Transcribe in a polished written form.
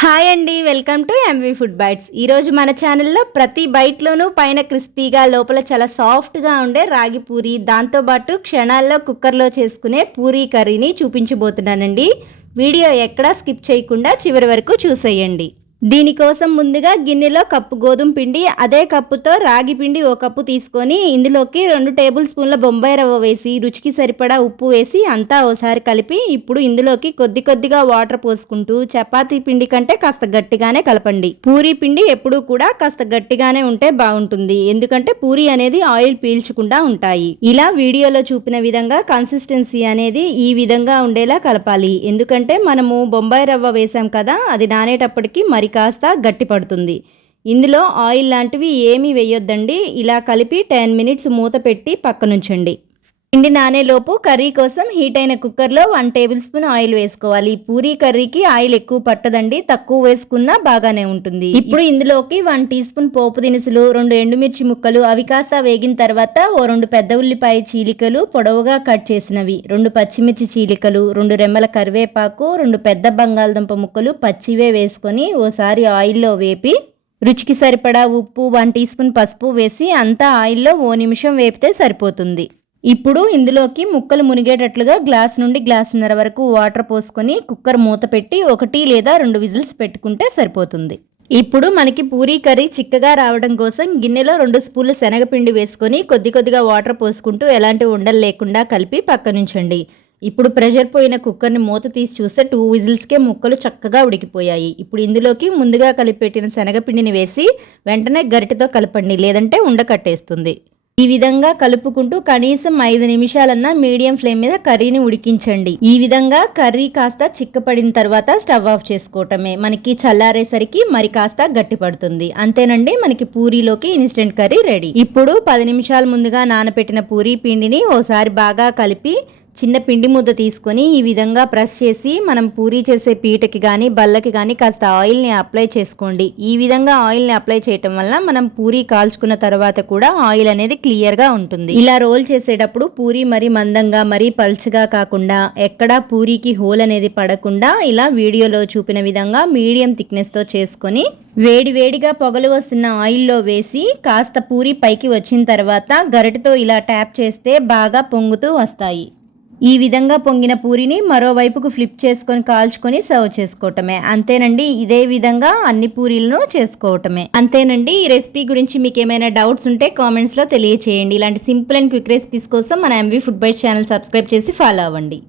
Hi అండి, welcome to MV food bites. ఈరోజు మన ఛానల్లో ప్రతి బైట్లోనూ పైన క్రిస్పీగా లోపల చాలా సాఫ్ట్గా ఉండే రాగి పూరి, దాంతోపాటు క్షణాల్లో కుక్కర్లో చేసుకునే పూరీ కర్రీని చూపించబోతున్నానండి. వీడియో ఎక్కడా స్కిప్ చేయకుండా చివరి వరకు చూసేయండి. దీనికోసం ముందుగా గిన్నెలో కప్పు గోధుమ పిండి, అదే కప్పుతో రాగి పిండి ఒక కప్పు తీసుకొని ఇందులోకి 2 టేబుల్ స్పూన్ల బొంబాయి రవ్వ వేసి రుచికి సరిపడా ఉప్పు వేసి అంతా ఓసారి కలిపి ఇప్పుడు ఇందులోకి కొద్దిగా వాటర్ పోసుకుంటూ చపాతీ పిండి కంటే కాస్త గట్టిగానే కలపండి. పూరీ పిండి ఎప్పుడూ కూడా కాస్త గట్టిగానే ఉంటే బాగుంటుంది, ఎందుకంటే పూరీ అనేది ఆయిల్ పీల్చకుండా ఉంటాయి. ఇలా వీడియోలో చూపిన విధంగా కన్సిస్టెన్సీ అనేది ఈ విధంగా ఉండేలా కలపాలి. ఎందుకంటే మనము బొంబాయి రవ్వ వేసాం కదా, అది నానేటప్పటికి మరి కాస్త గట్టి పడుతుంది. ఇందులో ఆయిల్ లాంటివి ఏమీ వేయొద్దండి. ఇలా కలిపి 10 మినిట్స్ మూత పెట్టి పక్కనుంచండి. పిండి నానేలోపు కర్రీ కోసం హీట్ అయిన కుక్కర్లో 1 టేబుల్ స్పూన్ ఆయిల్ వేసుకోవాలి. పూరీ కర్రీకి ఆయిల్ ఎక్కువ పట్టదండి, తక్కువ వేసుకున్నా బాగానే ఉంటుంది. ఇప్పుడు ఇందులోకి 1 టీ స్పూన్ పోపు దినుసులు, 2 ఎండుమిర్చి ముక్కలు, అవి కాస్త వేగిన తర్వాత ఓ 2 పెద్ద ఉల్లిపాయ చీలికలు పొడవుగా కట్ చేసినవి, 2 పచ్చిమిర్చి చీలికలు, 2 రెమ్మల కరివేపాకు, 2 పెద్ద బంగాళదుంప ముక్కలు పచ్చివే వేసుకొని ఓసారి ఆయిల్లో వేపి రుచికి సరిపడా ఉప్పు, 1 టీ స్పూన్ పసుపు వేసి అంతా ఆయిల్లో ఓ నిమిషం వేపితే సరిపోతుంది. ఇప్పుడు ఇందులోకి ముక్కలు మునిగేటట్లుగా గ్లాస్ నుండి గ్లాసున్నర వరకు వాటర్ పోసుకొని కుక్కర్ మూత పెట్టి 1 లేదా 2 విజిల్స్ పెట్టుకుంటే సరిపోతుంది. ఇప్పుడు మనకి పూరీ కర్రీ చిక్కగా రావడం కోసం గిన్నెలో 2 స్పూన్లు శనగపిండి వేసుకొని కొద్దిగా వాటర్ పోసుకుంటూ ఎలాంటి ఉండలు లేకుండా కలిపి పక్కనుంచండి. ఇప్పుడు ప్రెషర్ పోయిన కుక్కర్ని మూత తీసి చూస్తే 2 విజిల్స్కే ముక్కలు చక్కగా ఉడికిపోయాయి. ఇప్పుడు ఇందులోకి ముందుగా కలిపి పెట్టిన శనగపిండిని వేసి వెంటనే గరిటెతో కలపండి, లేదంటే ఉండకట్టేస్తుంది. ఈ విధంగా కలుపుకుంటూ కనీసం 5 నిమిషాలన్నా మీడియం ఫ్లేమ్ మీద కర్రీని ఉడికించండి. ఈ విధంగా కర్రీ కాస్త చిక్కపడిన తర్వాత స్టవ్ ఆఫ్ చేసుకోవటమే. మనకి చల్లారేసరికి మరి కాస్త గట్టి పడుతుంది. అంతేనండి, మనకి పూరీలోకి ఇన్స్టెంట్ కర్రీ రెడీ. ఇప్పుడు 10 నిమిషాల ముందుగా నానబెట్టిన పూరీ పిండిని ఓసారి బాగా కలిపి చిన్న పిండి ముద్ద తీసుకొని ఈ విధంగా ప్రెస్ చేసి మనం పూరీ చేసే పీటకి కానీ బల్లకి కానీ కాస్త ఆయిల్ని అప్లై చేసుకోండి. ఈ విధంగా ఆయిల్ని అప్లై చేయటం వల్ల మనం పూరీ కాల్చుకున్న తర్వాత కూడా ఆయిల్ అనేది క్లియర్గా ఉంటుంది. ఇలా రోల్ చేసేటప్పుడు పూరీ మరీ మందంగా మరీ పల్చగా కాకుండా ఎక్కడా పూరీకి హోల్ అనేది పడకుండా ఇలా వీడియోలో చూపిన విధంగా మీడియం థిక్నెస్తో చేసుకొని వేడిగా పొగలు వస్తున్న ఆయిల్లో వేసి కాస్త పూరీ పైకి వచ్చిన తర్వాత గరిటెతో ఇలా ట్యాప్ చేస్తే బాగా పొంగుతూ వస్తాయి. ఈ విధంగా పొంగిన పూరిని మరోవైపుకు ఫ్లిప్ చేసుకొని కాల్చుకొని సర్వ్ చేసుకోవటమే. అంతేనండి, ఇదే విధంగా అన్ని పూరీలను చేసుకోవటమే. అంతేనండి, ఈ రెసిపీ గురించి మీకు ఏమైనా డౌట్స్ ఉంటే కామెంట్స్లో తెలియచేయండి. ఇలాంటి సింపుల్ అండ్ క్విక్ రెసిపీస్ కోసం మన MV food bite channel subscribe చేసి ఫాలో అవ్వండి.